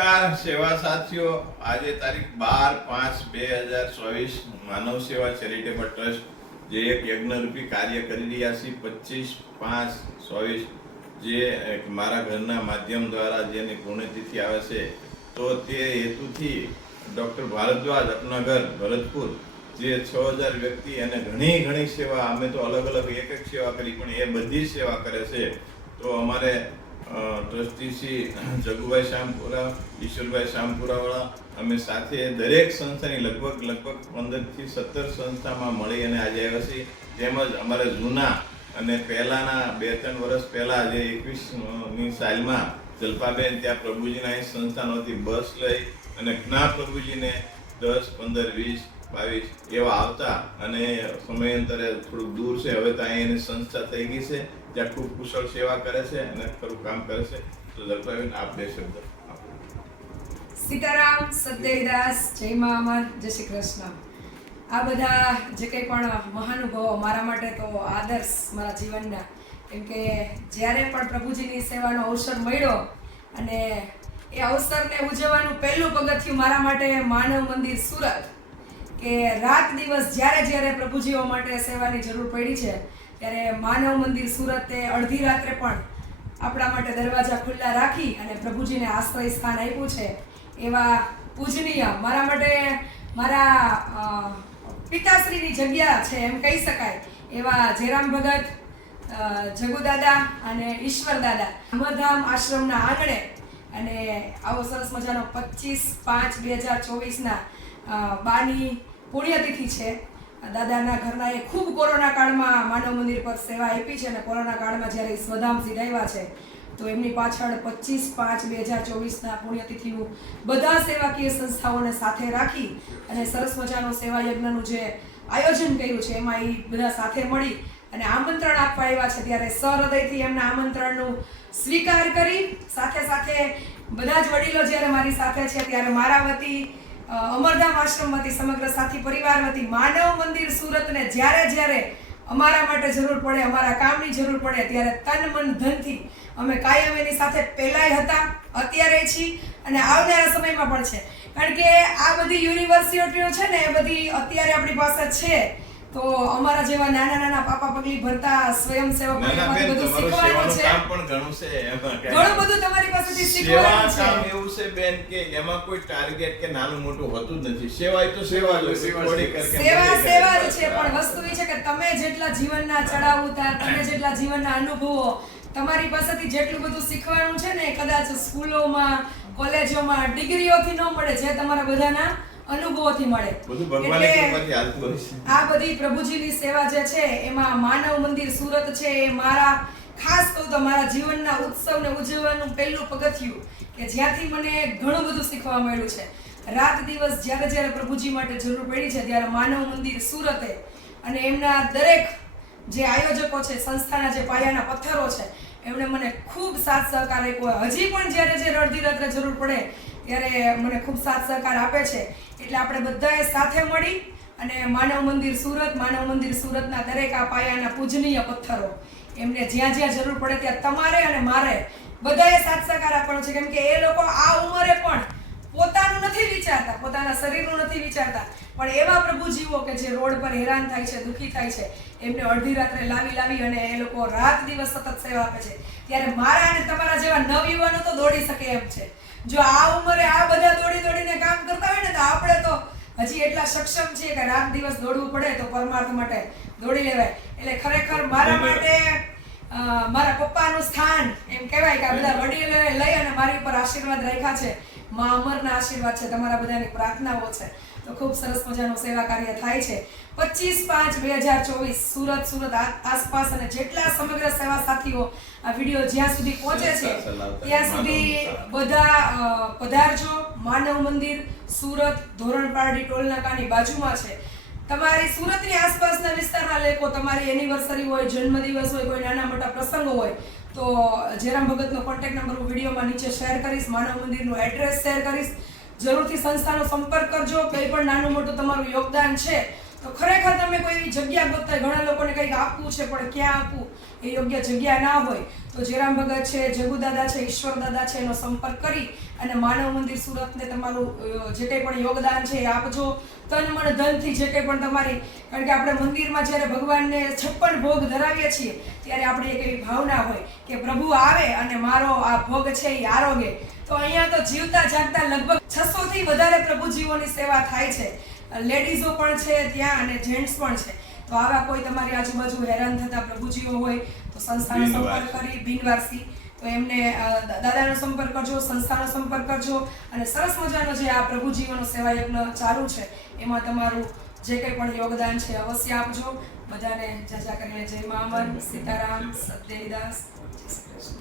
નમસ્કાર, સેવા સાથીઓ. આજે તારીખ બાર પાંચ બે હજાર ચોવીસ, માનવ સેવા ચેરિટેબલ ટ્રસ્ટ જે એક યજ્ઞરૂપી કાર્ય કરી રહ્યા છે, પચીસ પાંચ ચોવીસ. જે મારા ઘરના માધ્યમ દ્વારા જેની પુણ્યતિથિ આવે છે, તો તે હેતુથી ડૉક્ટર ભારદ્વાજ અપનાઘર ભરતપુર, જે છ હજાર વ્યક્તિ અને ઘણી ઘણી સેવા, અમે તો અલગ અલગ એક એક સેવા કરી, પણ એ બધી સેવા કરે છે. તો અમારે ટ્રસ્ટી શ્રી જગુભાઈ શ્યામપુરા ઈશ્વરભાઈ શ્યામપુરાવાળા અમે સાથે દરેક સંસ્થાની લગભગ લગભગ પંદરથી સત્તર સંસ્થામાં મળી અને આજે આવ્યા છીએ. તેમજ અમારા જૂના અને પહેલાંના બે ત્રણ વર્ષ પહેલાં જે એકવીસની સાલમાં જલપાબેન ત્યાં પ્રભુજીના અહીં સંસ્થાનોથી બસ લઈ અને ઘણા પ્રભુજીને દસ, પંદર, વીસ બાવીસ એવા આવતા અને સમયાંતરે થોડુંક દૂર છે. હવે તો અહીં એની સંસ્થા થઈ ગઈ છે, ત્યાં ખૂબ કુશળ સેવા કરે છે અને ખરું કામ કરે છે. તો જલપાબેન આપ બે શબ્દ સીતારામ સત્યદાસ જય મા અમર, જય શ્રી કૃષ્ણ. આ બધા જે કંઈ પણ મહાનુભાવો મારા માટે તો આદર્શ મારા જીવનના. કેમ કે જ્યારે પણ પ્રભુજીની સેવાનો અવસર મળ્યો અને એ અવસરને ઉજવવાનું પહેલું પગથિયું મારા માટે માનવ મંદિર સુરત. કે રાત દિવસ જ્યારે જ્યારે પ્રભુજીઓ માટે સેવાની જરૂર પડી છે, ત્યારે માનવ મંદિર સુરતે અડધી રાત્રે પણ આપણા માટે દરવાજા ખુલ્લા રાખી અને પ્રભુજીને આશ્રય સ્થાન આપ્યું છે. એવા પૂજનીય મારા માટે મારા પિતાશ્રીની જગ્યા છે એમ કહી શકાય. એવા જયરામ ભગત જગુદાદા અને ઈશ્વર દાદા. અમરધામ આશ્રમના આંગણે અને આવો સરસ મજાનો પચીસ પાંચ બે હજાર ચોવીસના બાની પુણ્યતિથિ છે. દાદાના ઘરના એ ખૂબ કોરોના કાળમાં માનવ મંદિર પર સેવા આપી છે અને કોરોના કાળમાં જ્યારે સ્વધામ સિધાવ્યા છે, તો એમની પાછળ પચીસ પાંચ બે હજાર ચોવીસના પુણ્યતિથિનું બધા સેવાકીય સંસ્થાઓને સાથે રાખી અને સરસ મજાનો સેવા યજ્ઞનું જે આયોજન કર્યું છે, એમાં એ બધા સાથે મળી અને આમંત્રણ આપવા આવ્યા છે. ત્યારે સહૃદયથી એમના આમંત્રણનું સ્વીકાર કરી સાથે સાથે બધા જ વડીલો જ્યારે મારી સાથે છે, ત્યારે મારા વતી અમરધામ આશ્રમ વતી સમગ્ર સાથી પરિવાર વતી માનવ મંદિર સુરતને જ્યારે જ્યારે અમારા માટે જરૂર પડે, અમારા કામની જરૂર પડે, ત્યારે તન મન ધનથી અમે કાયમ એની સાથે પહેલાય હતા, અત્યારે છીએ અને આવનારા સમયમાં પણ છે. કારણ કે આ બધી યુનિવર્સિટીઓ છે ને, એ બધી અત્યારે આપણી પાસે છે. તો અમારા જેવા નાના નાના પાપા પગલી ભરતા સ્વયંસેવક બધું શીખવાનું છે કામ પણ ઘણું છે ઘણું બધું તમારી પાસેથી શીખવાનું છે કામ એવું છે બેન કે એમાં કોઈ ટાર્ગેટ કે નાનું મોટું હોતું જ નથી સેવા તો સેવા જ હોય. સેવા થોડી છે. કરકે સેવા સેવા જ છે પણ વસ્તુ એ છે કે તમે જેટલા જીવનના ચડાવ ઉતાર તમે જેટલા જીવનના અનુભવો તમારી પાસેથી જેટલું બધું શીખવાનું છે ને કદાચ સ્કૂલોમાં કોલેજોમાં ડિગ્રીઓથી ન મળે જે તમારા બધાના અનુભવોથી મળે. એટલે આ બધી પ્રભુજીની સેવા જે છે એમાં માનવ મંદિર સુરત છે એ મારા ખાસ કહું તો મારા જીવનના ઉત્સવને ઉજવવાનું પહેલું પગથિયું કે જ્યાંથી મને ઘણું બધું શીખવા મળ્યું છે. રાત દિવસ જ્યારે જ્યારે પ્રભુજી માટે જરૂર પડી છે ત્યારે માનવ મંદિર સુરતે અને એમના દરેક જે આયોજકો છે સંસ્થાના જે પાયાના પથ્થરો છે એમણે મને ખૂબ સાથ સહકાર આપ્યો. હજી પણ જ્યારે જે અડધી રાત્રે જરૂર પડે ત્યારે મને ખૂબ સાથ સહકાર આપે છે. એટલે આપણે બધાએ સાથે મળી અને માનવ મંદિર સુરત, માનવ મંદિર સુરતના દરેક આ પાયાના પૂજનીય પથ્થરો. એમને જ્યાં જ્યાં જરૂર પડે ત્યાં તમારે અને મારે બધાએ સાથ સહકાર આપવાનો છે. કેમ કે એ લોકો આ ઉંમરે પણ પોતાનું નથી વિચારતા, પોતાના શરીરનું નથી વિચારતા. પણ એવા પ્રભુજીવો કે જે રોડ પર હેરાન થાય છે, દુઃખી થાય છે, એમને અડધી રાત્રે લાવી લાવી અને એ લોકો રાત દિવસ સતત સેવા આપે છે. ત્યારે મારા અને તમારા જેવા નવયુવાનો તો દોડી શકે એમ છે. જો આ ઉંમરે આ બધા દોડી દોડીને કામ કરતા હોય ને તો આપણે તો હજી એટલા સક્ષમ છીએ કે રાત દિવસ દોડવું પડે તો પરમાર્થ માટે દોડી લેવાય. એટલે ખરેખર મારા માટે મારા પપ્પાનું સ્થાન એમ કહેવાય કે આ બધા વડીલોએ લઈ અને મારી ઉપર આશીર્વાદ રાખ્યા છે. મા અમરના આશીર્વાદ છે તમારા બધાની પ્રાર્થનાઓ છે. તો ખૂબ સરસ મજાનું સેવા કાર્ય થાય છે. પચીસ પાંચ બે હજાર ચોવીસ સુરત સુરત આસપાસ અને જેટલા સમગ્ર સેવા સાથીઓ આ વીડિયો જ્યાં સુધી પહોંચે છે ત્યાં સુધી બધા પધારજો. માનવ મંદિર સુરત ધોરણપારડી ટોલ નાકાની બાજુમાં છે. તમારી સુરતની આસપાસના વિસ્તારના લોકો તમારી એનિવર્સરી હોય જન્મદિવસ હોય કોઈ નાના મોટા પ્રસંગો હોય તો જયરામ ભગતનો કોન્ટેક્ટ નંબર હું વિડીયોમાં નીચે શેર કરીશ માનવ મંદિરનું એડ્રેસ શેર કરીશ. જરૂરથી સંસ્થાનો સંપર્ક કરજો. કંઈ પણ નાનું મોટું તમારું યોગદાન છે, તો ખરેખર તમે કોઈ એવી જગ્યા ગોતતા ઘણા લોકોને કંઈક આપવું છે, પણ ક્યાં આપવું? એ યોગ્ય જગ્યા ના હોય, તો જેરામ ભગત છે જગુદાદા છે, ઈશ્વર દાદા છે, એનો સંપર્ક કરી અને માનવ મંદિર સુરતને તમારું જે કંઈ પણ યોગદાન છે એ આપજો. તન મન ધનથી જે કંઈ પણ તમારી, કારણ કે આપણે મંદિરમાં જ્યારે ભગવાનને છપ્પન ભોગ ધરાવીએ છીએ, ત્યારે આપણી એક એવી ભાવના હોય કે પ્રભુ આવે અને મારો આ ભોગ છે એ આરોગે. તો અહીંયા તો જીવતા જાગતા લગભગ છસો થી વધારે પ્રભુજીઓની સેવા થાય છે. લેડીઝો પણ છે ત્યાં અને જેન્ટ્સ પણ છે. તો આવા કોઈ તમારી આજુબાજુ હેરાન થતા પ્રભુજીઓ હોય તો સંસ્થાનો સંપર્ક કરી બિનવારસી. તો એમને દાદાનો સંપર્ક કરજો સંસ્થાનો સંપર્ક કરજો અને સરસ મજાનો જે આ પ્રભુજીઓનો સેવા યજ્ઞ ચાલુ છે એમાં તમારું જે કંઈ પણ યોગદાન છે અવશ્ય આપજો. બધાને જાજા કરીને જય મા અમર. સીતારામ સત્યદાસ જય શ્રી કૃષ્ણ.